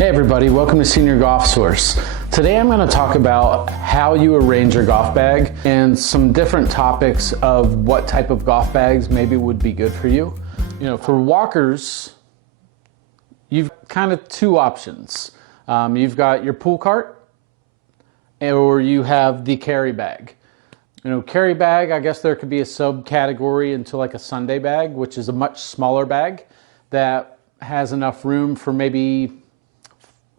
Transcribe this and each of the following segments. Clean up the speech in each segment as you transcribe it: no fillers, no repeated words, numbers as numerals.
Hey everybody, welcome to Senior Golf Source. Today I'm going to talk about how you arrange your golf bag and some different topics of what type of golf bags maybe would be good for you. You know, for walkers, you've kind of two options. You've got your pool cart or you have the carry bag. You know, carry bag, I guess there could be a subcategory into like a Sunday bag, which is a much smaller bag that has enough room for maybe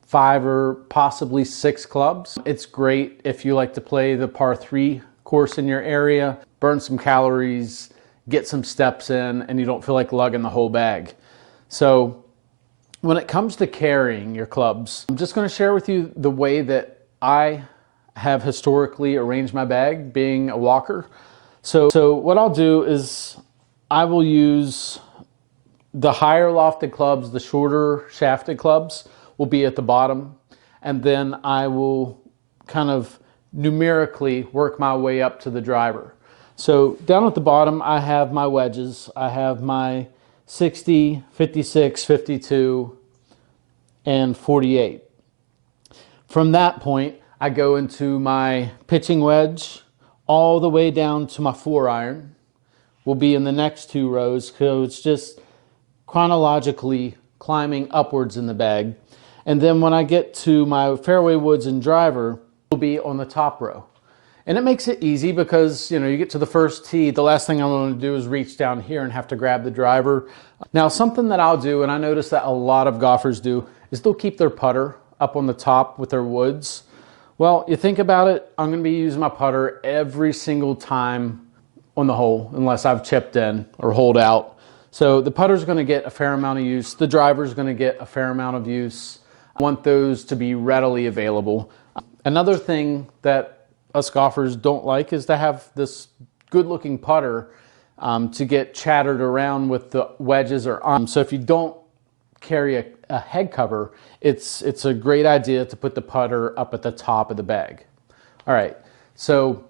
5 or possibly 6 clubs. It's great if you like to play the par 3 course in your area, burn some calories, get some steps in, and you don't feel like lugging the whole bag. So when it comes to carrying your clubs, I'm just going to share with you the way that I have historically arranged my bag being a walker. So what I'll do is I will use the higher lofted clubs, the shorter shafted clubs will be at the bottom, and then I will kind of numerically work my way up to the driver. So down at the bottom I have my wedges. I have my 60, 56, 52, and 48. From that point I go into my pitching wedge all the way down to my 4-iron. Will be in the next 2 rows, so it's just chronologically climbing upwards in the bag. And then when I get to my fairway woods and driver, will be on the top row. And it makes it easy because, you know, you get to the first tee, the last thing I'm going to do is reach down here and have to grab the driver. Now, something that I'll do, and I notice that a lot of golfers do, is they'll keep their putter up on the top with their woods. Well, you think about it, I'm going to be using my putter every single time on the hole, unless I've chipped in or holed out. So the putter's going to get a fair amount of use. The driver's going to get a fair amount of use. I want those to be readily available. Another thing that us golfers don't like is to have this good-looking putter to get chattered around with the wedges or arms. So if you don't carry a head cover, it's a great idea to put the putter up at the top of the bag. All right, so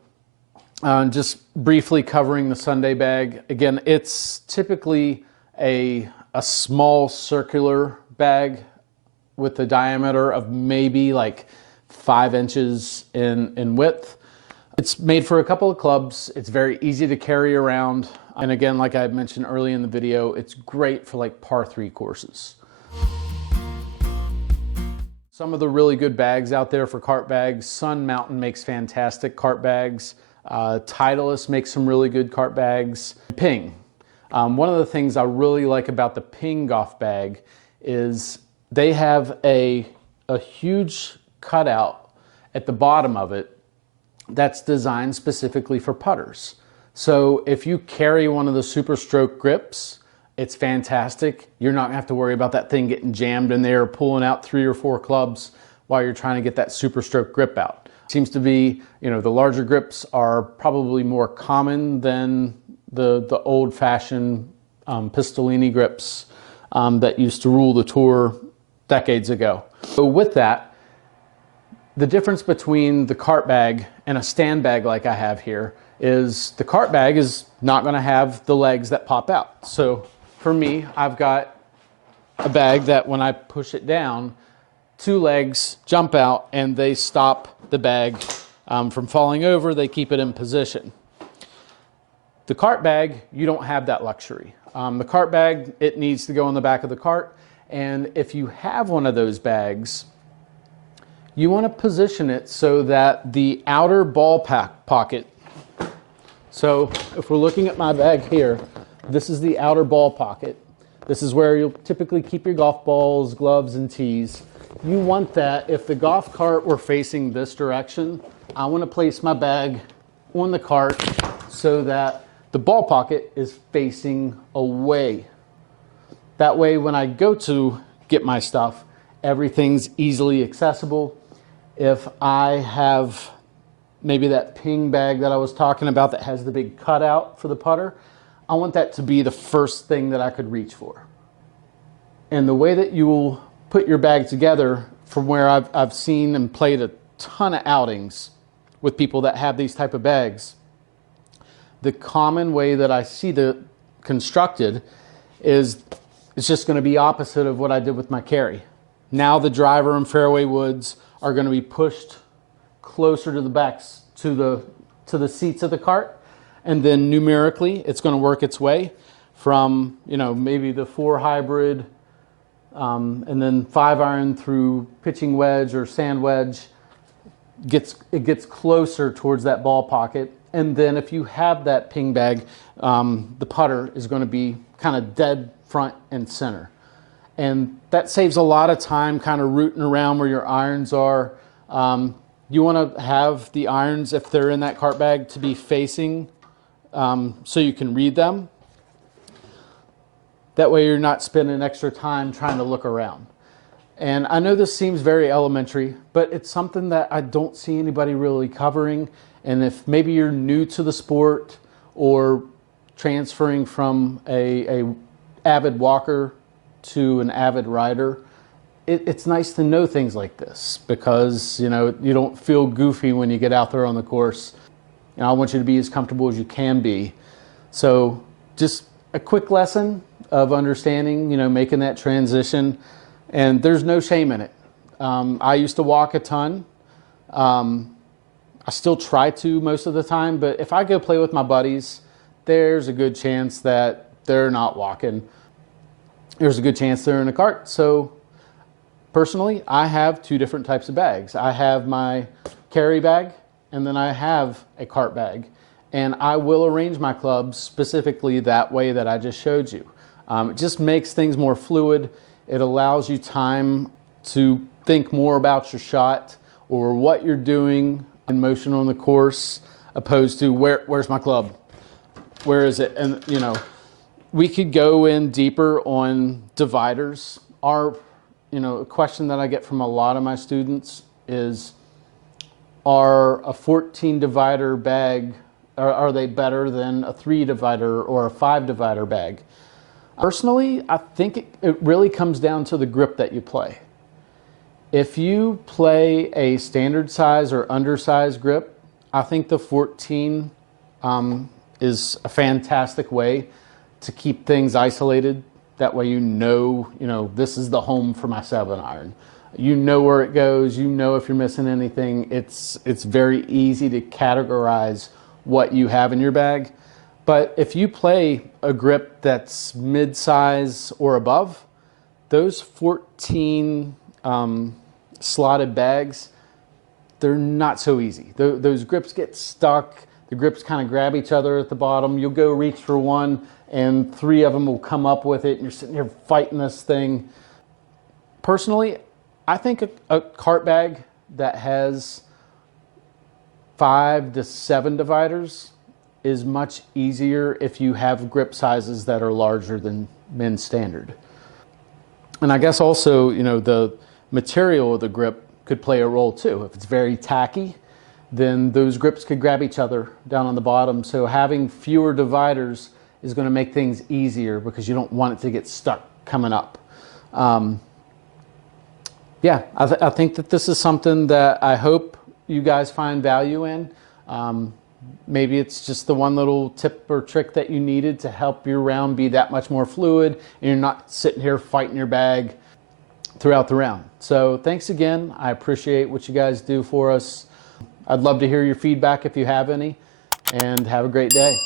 just briefly covering the Sunday bag. Again, it's typically a small circular bag with a diameter of maybe like 5 inches in width. It's made for a couple of clubs. It's very easy to carry around. And again, like I mentioned early in the video, it's great for like par 3 courses. Some of the really good bags out there for cart bags, Sun Mountain makes fantastic cart bags. Titleist makes some really good cart bags. Ping. One of the things I really like about the Ping golf bag is they have a huge cutout at the bottom of it that's designed specifically for putters. So if you carry one of the Super Stroke grips, it's fantastic. You're not gonna have to worry about that thing getting jammed in there, pulling out 3 or 4 clubs while you're trying to get that Super Stroke grip out. Seems to be, you know, the larger grips are probably more common than the old-fashioned Pistolini grips that used to rule the tour decades ago. So with that, the difference between the cart bag and a stand bag like I have here is the cart bag is not going to have the legs that pop out. So for me, I've got a bag that when I push it down, 2 legs jump out and they stop the bag from falling over. They keep it in position. The cart bag, you don't have that luxury. The cart bag, it needs to go in the back of the cart. And if you have one of those bags, you want to position it so that the outer ball pocket, so if we're looking at my bag here, this is the outer ball pocket. This is where you'll typically keep your golf balls, gloves, and tees. You want that, if the golf cart were facing this direction, I want to place my bag on the cart so that the ball pocket is facing away. That way when I go to get my stuff, everything's easily accessible. If I have maybe that Ping bag that I was talking about that has the big cutout for the putter, I want that to be the first thing that I could reach for. And the way that you will put your bag together, from where I've seen and played a ton of outings with people that have these type of bags, the common way that I see the constructed is it's just going to be opposite of what I did with my carry. Now the driver and fairway woods are going to be pushed closer to the backs, to the seats of the cart, and then numerically it's going to work its way from, you know, maybe the 4 hybrid, and then 5 iron through pitching wedge or sand wedge. It gets closer towards that ball pocket, and then if you have that ping bag, the putter is going to be kind of dead front and center, and that saves a lot of time kind of rooting around where your irons are. You want to have the irons, if they're in that cart bag, to be facing so you can read them. That way you're not spending extra time trying to look around. And I know this seems very elementary, but it's something that I don't see anybody really covering. And if maybe you're new to the sport or transferring from a avid walker to an avid rider, it's nice to know things like this, because, you know, you don't feel goofy when you get out there on the course. You know, I want you to be as comfortable as you can be. So just a quick lesson of understanding, you know, making that transition, and there's no shame in it. I used to walk a ton. I still try to most of the time, but if I go play with my buddies, there's a good chance that they're not walking. There's a good chance they're in a cart. So personally, I have 2 different types of bags. I have my carry bag, and then I have a cart bag. And I will arrange my clubs specifically that way that I just showed you. It just makes things more fluid. It allows you time to think more about your shot or what you're doing in motion on the course, opposed to where's my club? Where is it? And, you know, we could go in deeper on dividers. A question that I get from a lot of my students is, are a 14 divider bag, are they better than a 3 divider or a 5 divider bag? Personally, I think it really comes down to the grip that you play. If you play a standard size or undersized grip, I think the 14 is a fantastic way to keep things isolated. That way you know, this is the home for my 7 iron. You know where it goes, you know if you're missing anything. It's very easy to categorize what you have in your bag. But if you play a grip that's mid-size or above, those 14 slotted bags, they're not so easy. Those grips get stuck. The grips kind of grab each other at the bottom. You'll go reach for one, and 3 of them will come up with it, and you're sitting here fighting this thing. Personally, I think a cart bag that has 5 to 7 dividers is much easier if you have grip sizes that are larger than men's standard. And I guess also, you know, the material of the grip could play a role too. If it's very tacky, then those grips could grab each other down on the bottom. So having fewer dividers is going to make things easier, because you don't want it to get stuck coming up. Yeah, I think that this is something that I hope you guys find value in. Maybe it's just the one little tip or trick that you needed to help your round be that much more fluid, and you're not sitting here fighting your bag throughout the round. So thanks again. I appreciate what you guys do for us. I'd love to hear your feedback if you have any, and have a great day.